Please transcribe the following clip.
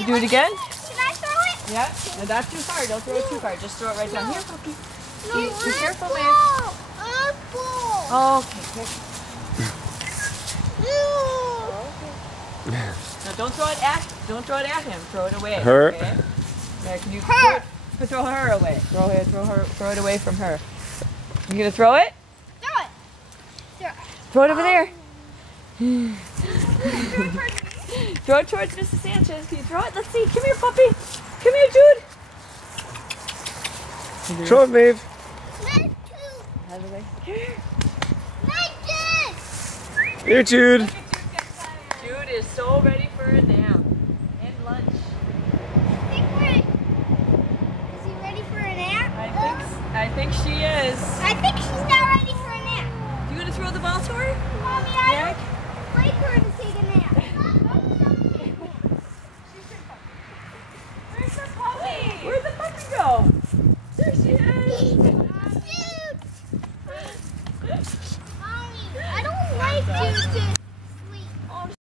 You do it again? Should I throw it? Yeah. No, that's too far. Don't throw it too far. Just throw it right down here, puppy. No, Be careful, man. Apple. Okay, quick. No. No, don't throw it at him. Throw it away. Her? Okay? Yeah, can you Her. throw her away? Throw it away from her. You gonna throw it? Throw it. Throw it over there. Throw it towards Mrs. Sanchez. Can you throw it? Let's see. Come here, puppy. Come here, Jude. Throw it, Maeve. Out of the way. Here. Here, Jude. Jude is so ready for a nap and lunch. Is he ready for a nap? I think she is. I think she's not ready for a nap. You gonna throw the ball to her? Mommy, Yeah. I don't like her to take a nap. Where's the puppy? Where'd the puppy go? There she is. Mommy, I don't like you to